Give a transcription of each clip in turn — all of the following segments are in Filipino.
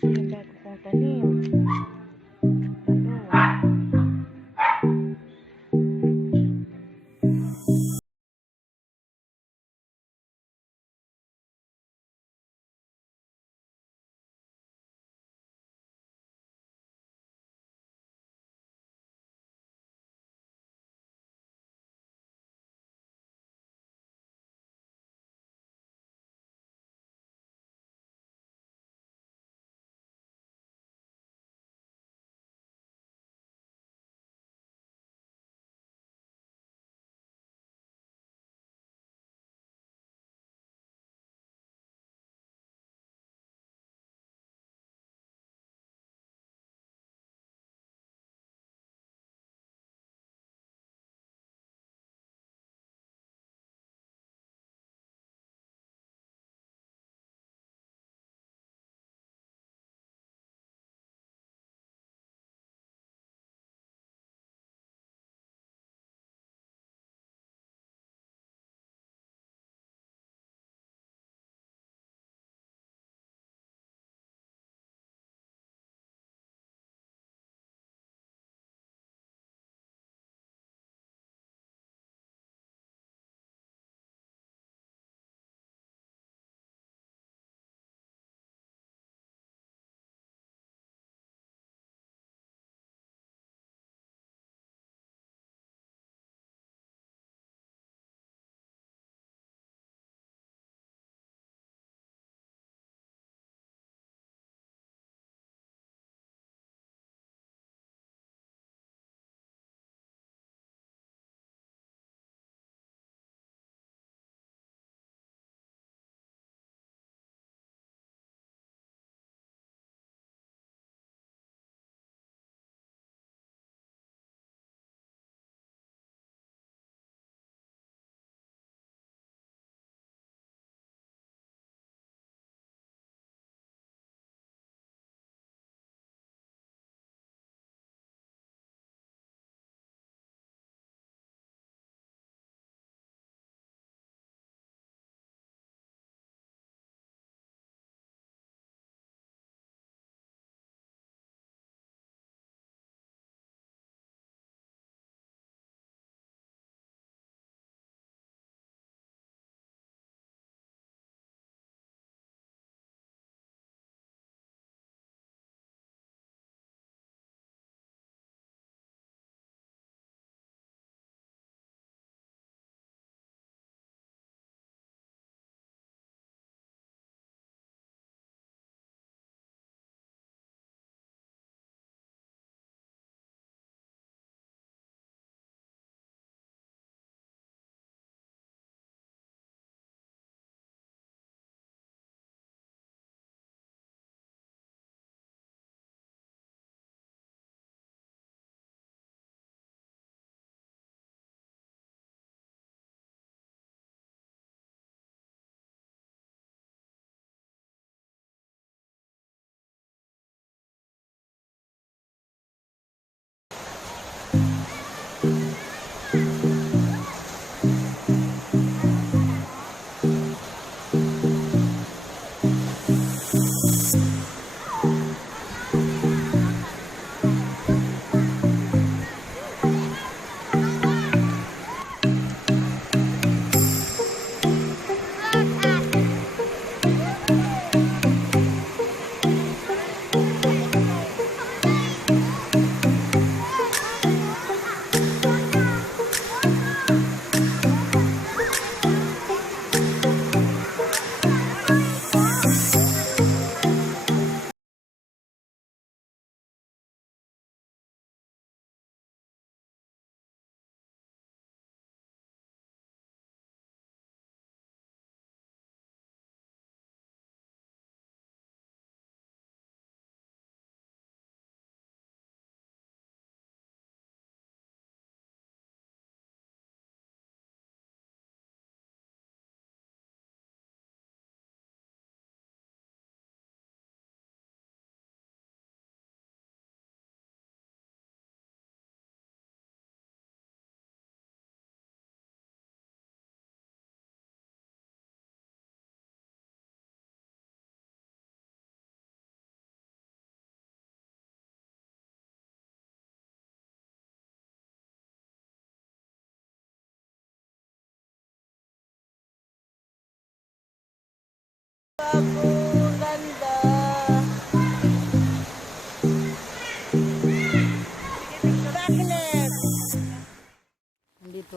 Yung bago kong tanim.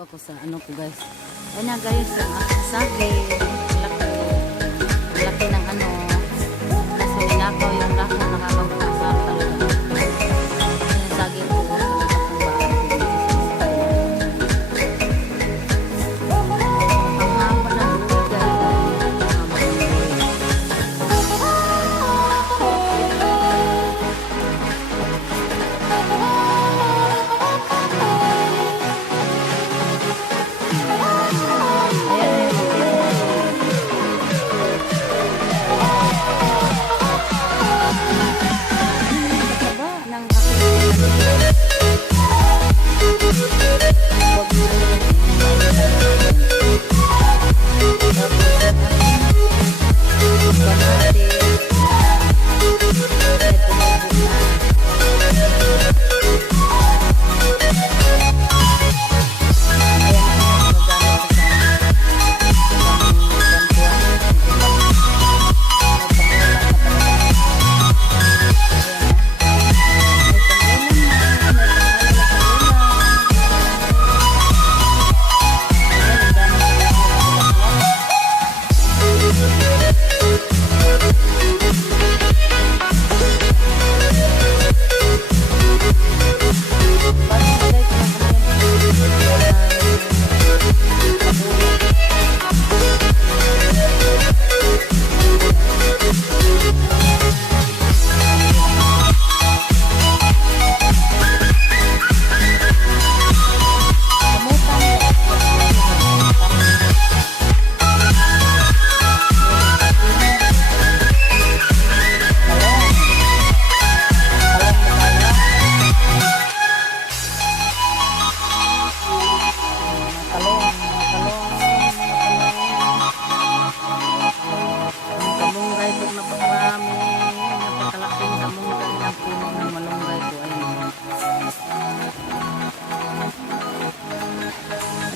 Ako sa ano ko guys. Ay na guys, yung aking.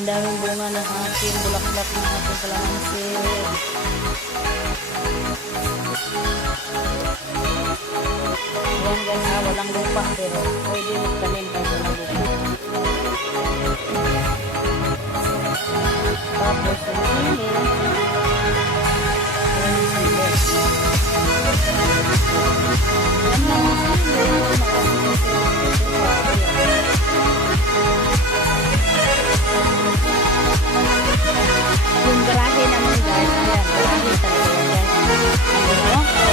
Ang daming bunga ng aking bulaklak ng aking kalamansi. Ayan guys ha, walang lupa pero pwede magtanim kahit walang lupa. Tapos yung sili. Ayan lang. Yung garahe naman guys, ayan, garahe talaga yan guys.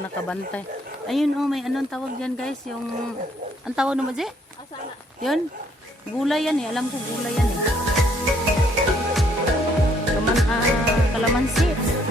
Mga nakabantay. Ayun oh, may anong tawag yan guys, yung... Ang tawag naman, Je? Yun? Gulay yan eh, alam ko gulay yan eh. Kaman, kalamansi. Kalamansi.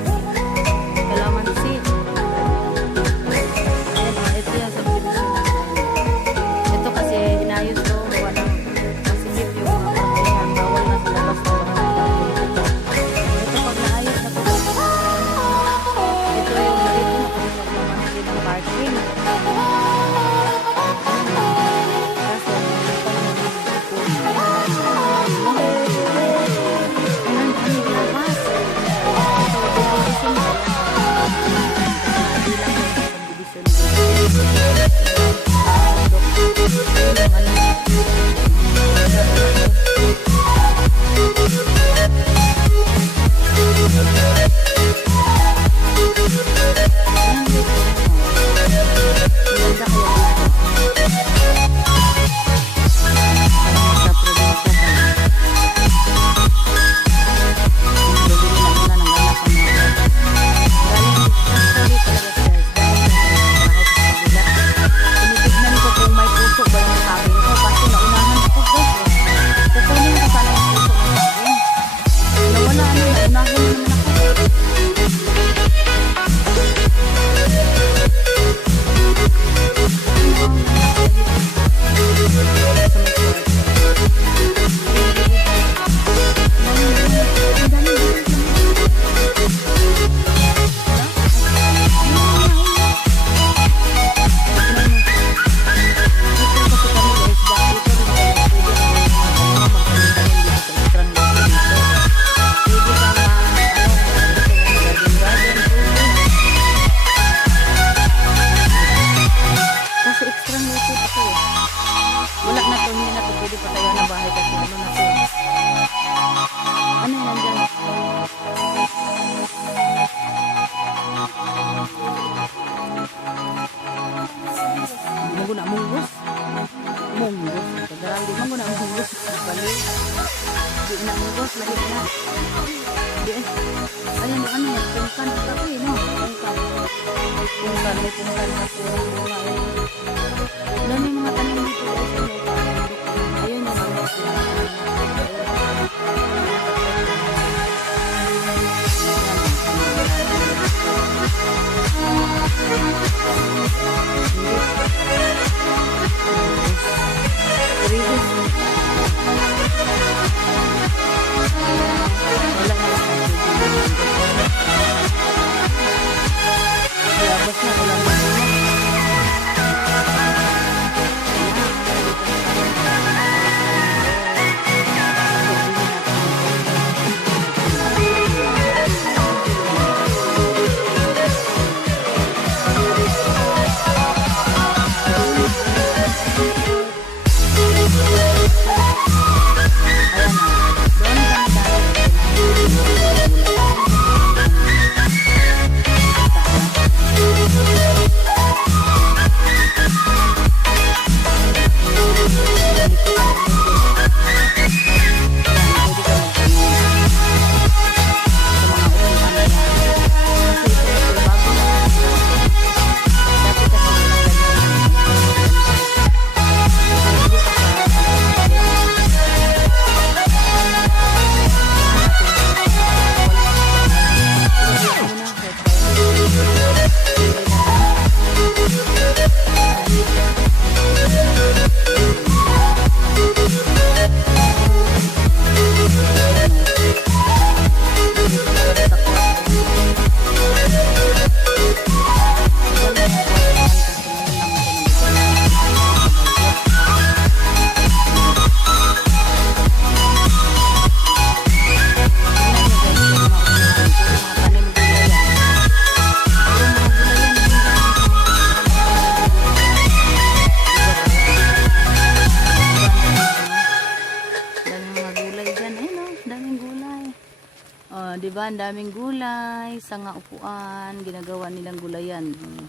Oh, 'di ba? Ang daming gulay, sanga upuan, ginagawa nilang gulayan. Hmm.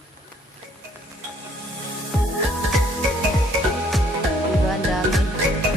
Diba, ang dami.